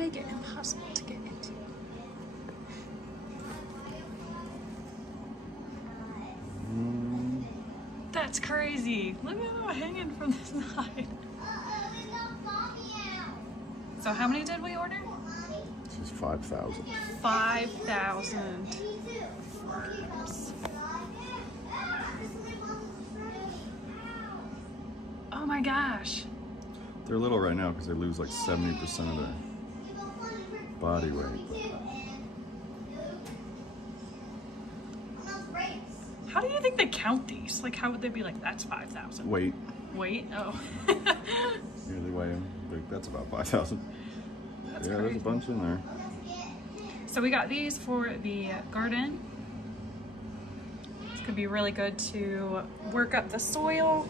make it impossible to get into. That's crazy. Look at them hanging from the side. So how many did we order? This is 5,000. 5,000 worms. Oh my gosh. They're little right now because they lose like 70% of their body weight. How do you think they count these? Like, how would they be like, that's 5,000? Weight. Weight? Oh. Yeah, they weigh them. That's about 5,000. That's yeah, crazy. there's a bunch in there. So we got these for the garden. This could be really good to work up the soil.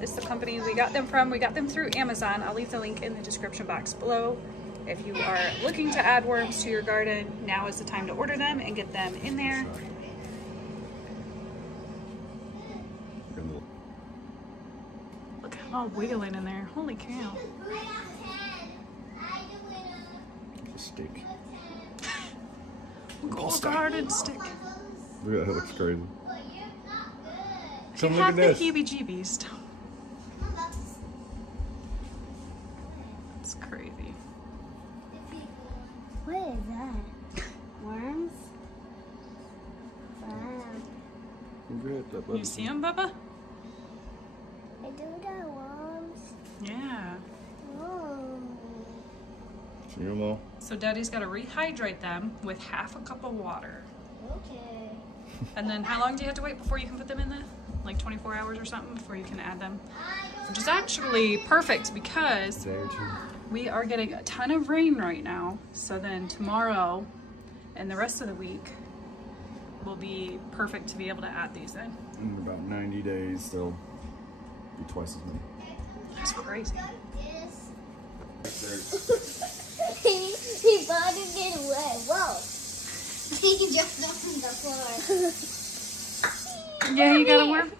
This is the company we got them from. We got them through Amazon. I'll leave the link in the description box below. If you are looking to add worms to your garden, now is the time to order them and get them in there. Look at them all wiggling in there. Holy cow. A stick. Gold garden stick. Look at that, it looks crazy. If Come you look have at the this. heebie-jeebies. It's crazy. What is that? Worms? Wow. You see them, Bubba? I do that worms. Yeah. Whoa. See them all? So Daddy's got to rehydrate them with half a cup of water. Okay. And then how long do you have to wait before you can put them in there? Like 24 hours or something before you can add them? Which is actually perfect because Day or two. we are getting a ton of rain right now. So then tomorrow and the rest of the week will be perfect to be able to add these in. In about 90 days, they'll be twice as many. That's crazy. He body get wet. Whoa. He jumped off on the floor. Yeah, you got a worm?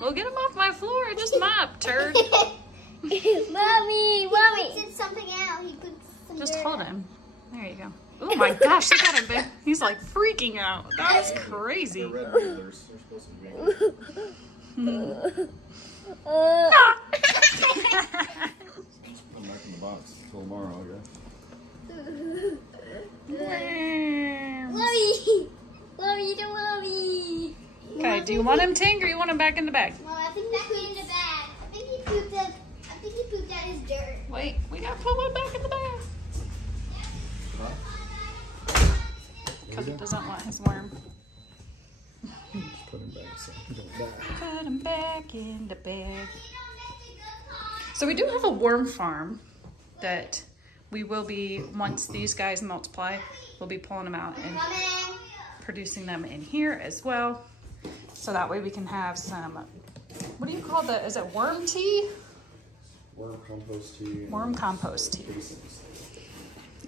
Well, get him off my floor. Just mop, turd. Mommy. He did something out. He put some Just dirt hold out. him. There you go. Oh my gosh, look at him, babe. He's like freaking out. That's crazy. They're red regulars. They're supposed to be. Put them back in the box until tomorrow, I guess. Mommy, don't mommy. Okay, do you want him, Tink, or you want him back in the bag? Well, I think he pooped in the bag. I think he pooped out his dirt. Wait, we gotta put one back in the bag. Because it doesn't want his worm. Just put them back so he don't die. Put him back in the bag. So we do have a worm farm that we will be, once these guys multiply, we'll be pulling them out and producing them in here as well. So that way we can have some, what do you call the, is it worm tea? Worm compost tea. Worm compost tea. Casings.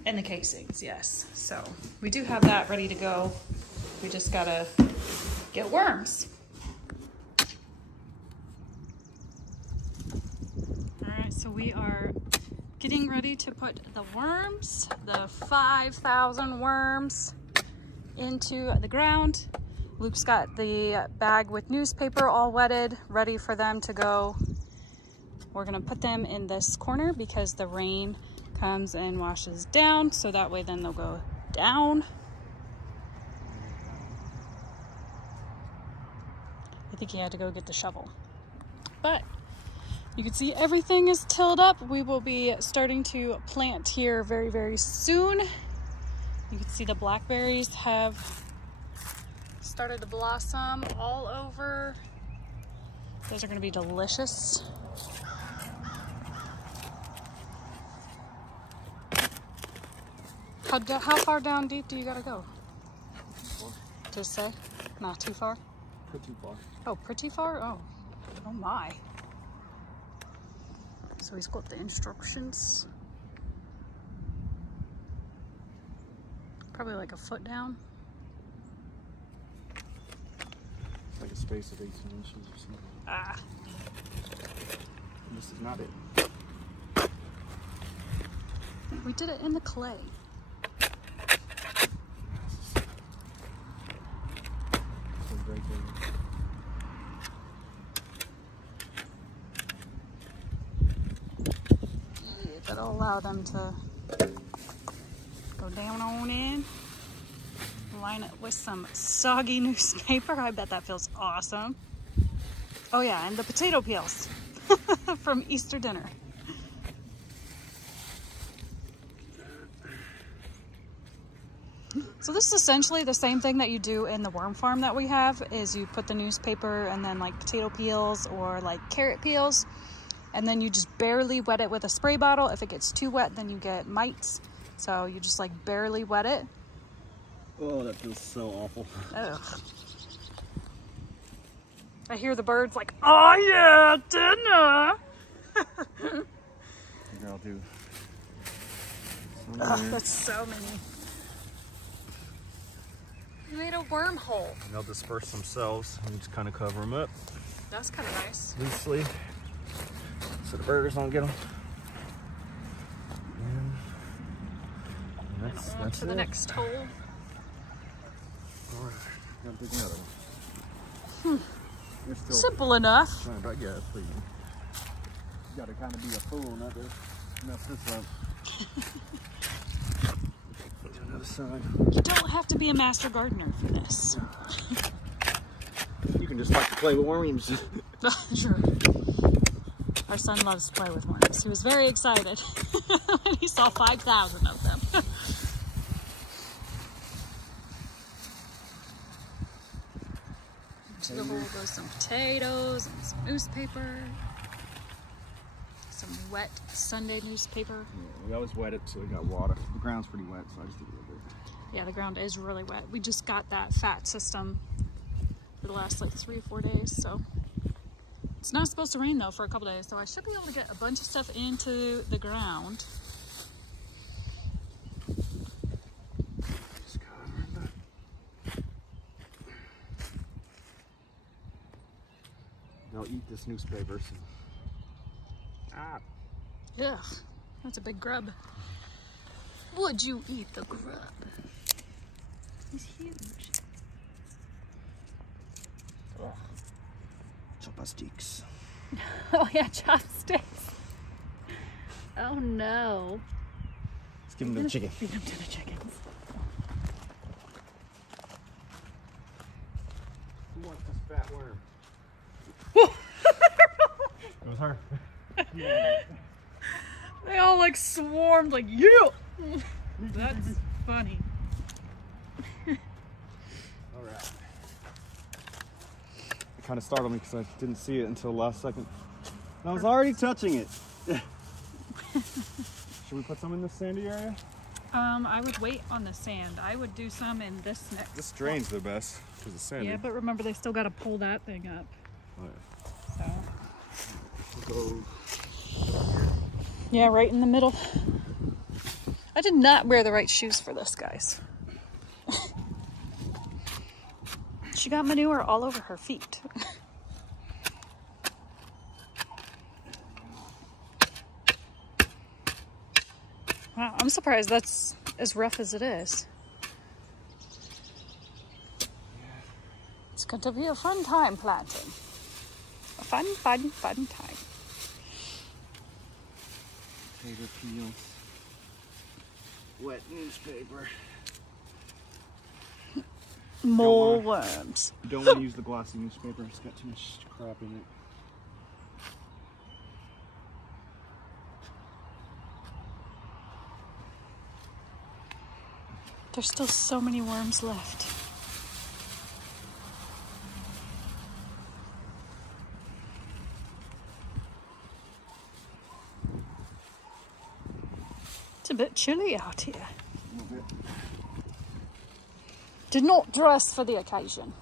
And the casings, yes. So we do have that ready to go. We just gotta get worms. All right, so we are getting ready to put the worms, the 5,000 worms, into the ground. Luke's got the bag with newspaper all wetted, ready for them to go. We're gonna put them in this corner because the rain comes and washes down, so that way then they'll go down. I think he had to go get the shovel. But you can see everything is tilled up. We will be starting to plant here very, very soon. You can see the blackberries have started to blossom all over. Those are gonna be delicious. How far down deep do you gotta go? To say? Not too far? Pretty far. Oh, pretty far? Oh, oh my. So he's got the instructions. Probably like a foot down. It's like a space of 18 inches or something. Ah. This is not it. We did it in the clay. That'll allow them to go down on in. Line it with some soggy newspaper. I bet that feels awesome. Oh yeah, and the potato peels from Easter dinner. So this is essentially the same thing that you do in the worm farm that we have, is you put the newspaper and then like potato peels or like carrot peels, and then you just barely wet it with a spray bottle. If it gets too wet, then you get mites. So you just like barely wet it. Oh, that feels so awful. Ugh. I hear the birds like, oh yeah, dinner. Maybe I'll do That's so many. You made a wormhole. and they'll disperse themselves and just kind of cover them up That's kind of nice. loosely so the birds don't get them. And On to the it. next hole. All right, gotta dig another one. You're still Simple enough. trying to, yeah, please. You gotta kind of be a fool not to mess this up. Do another side. You don't have to be a master gardener for this. You can just like to play with worms. Sure. Our son loves to play with worms. He was very excited when he saw 5,000 of them. To the hole goes some potatoes and some newspaper. Some wet Sunday newspaper. We always wet it so we got water. The ground's pretty wet, so I just did a little bit. Yeah, the ground is really wet. We just got that fat system for the last like 3 or 4 days, so it's not supposed to rain though for a couple days, so I should be able to get a bunch of stuff into the ground. Just cover that. They'll eat this newspaper. So. Ah. Yeah, that's a big grub. Would you eat the grub? He's huge. Chopsticks. Oh yeah, chopsticks. Oh no. Let's give them to the chicken. Feed them to the chickens. Who wants this fat worm? It was her. They all like swarmed like you. That's funny. All right. It kind of startled me because I didn't see it until the last second. I was already touching it. Should we put some in this sandy area? I would wait on the sand. I would do some in this next. This drain's the best because it's sandy. Yeah, but remember they still got to pull that thing up. Oh, yeah. So. Go. Yeah, right in the middle. I did not wear the right shoes for this, guys. She got manure all over her feet. Wow, I'm surprised that's as rough as it is. It's going to be a fun time planting. A fun time. Potato peels. Wet newspaper. More worms. You don't want to use the glossy newspaper. It's got too much crap in it. There's still so many worms left. It's a bit chilly out here. A little bit. Did not dress for the occasion.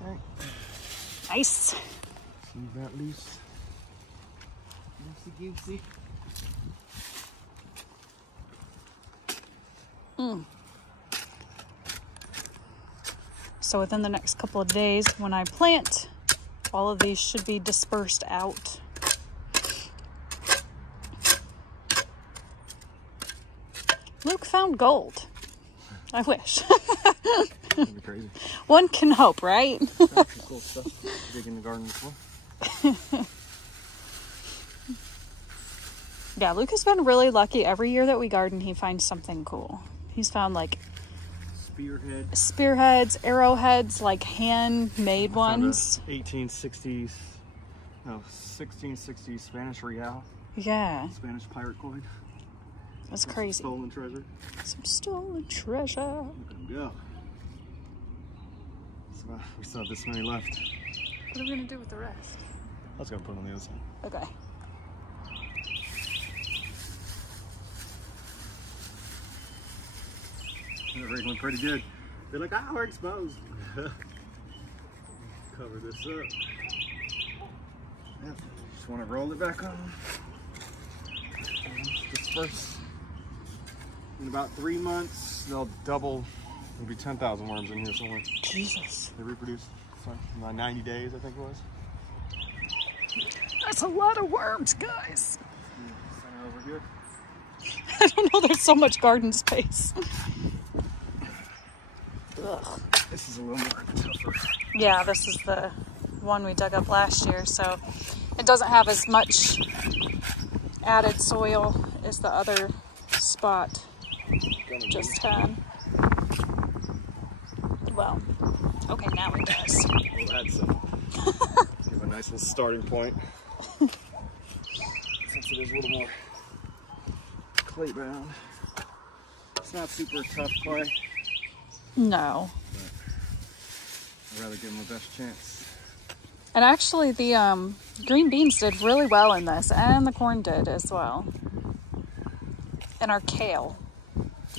All right. Nice. Leave that loose. Loosey goosey. So within the next couple of days when I plant, all of these should be dispersed out. Luke found gold. I wish. That'd be crazy. One can hope, right? Some cool stuff to dig in the garden before. Yeah, Luke has been really lucky. Every year that we garden, he finds something cool. He's found like spearheads, arrowheads, like handmade ones. 1660s Spanish real. Yeah, Spanish pirate coin. that's crazy. Stolen treasure. Some stolen treasure. Look at them go. So, we still have this many left. What are we gonna do with the rest? I was gonna put them on the other side. Okay. They're wriggling pretty good. They're like, we're exposed. Cover this up. Yep. Just want to roll it back on. Disperse. In about 3 months, they'll double. There'll be 10,000 worms in here somewhere. Jesus. They reproduce. So, in 90 days, I think it was. That's a lot of worms, guys. Center over here. I don't know, there's so much garden space. Ugh. This is a little more tougher. Yeah, this is the one we dug up last year, so it doesn't have as much added soil as the other spot just had. Well, okay, now it does. Well, that's give a nice little starting point. Since it is a little more clay bound. It's not super tough clay. No. I'd rather give them the best chance. And actually the green beans did really well in this, and the corn did as well. And our kale.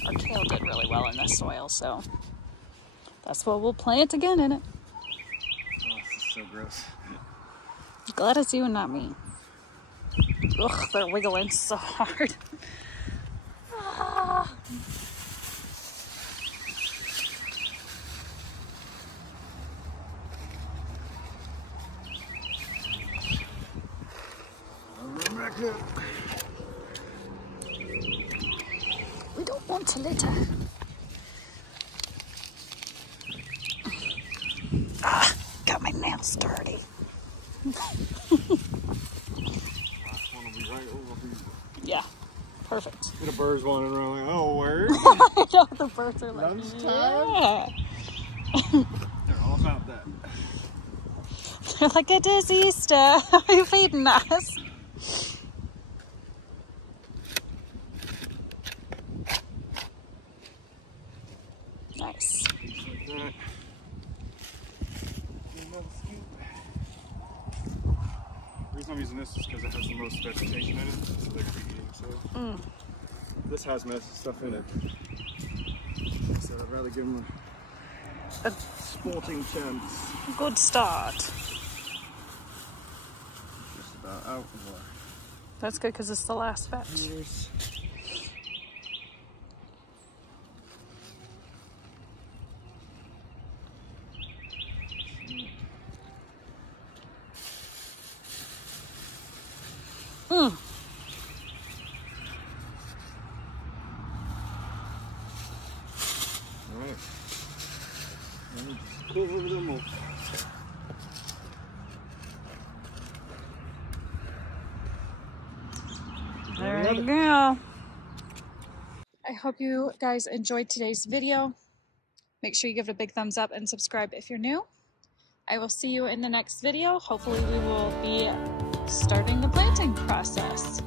Our kale did really well in this soil, so that's what we'll plant again in it. Oh, this is so gross. Glad it's you and not me. Ugh, they're wiggling so hard. Ah. Back up. We don't want to litter. Ah, got my nails dirty. Last one will be right over here. Yeah, perfect. The birds wandering around like, oh, where? I know, the birds are like, Lunchtime? yeah. They're all about that. They're like, it is Easter. Are you feeding us? Nice. Just like that. Another scoop. The reason I'm using this is because it has the most vegetation in it, so they're going to be eating soil. This has messy stuff in it. So I'd rather give them a sporting chance. Good start. Just about out more. That's good because it's the last batch. Here's Alright. Let me just cover them up. There you go. I hope you guys enjoyed today's video. Make sure you give it a big thumbs up and subscribe if you're new. I will see you in the next video. Hopefully we will be starting the planting process.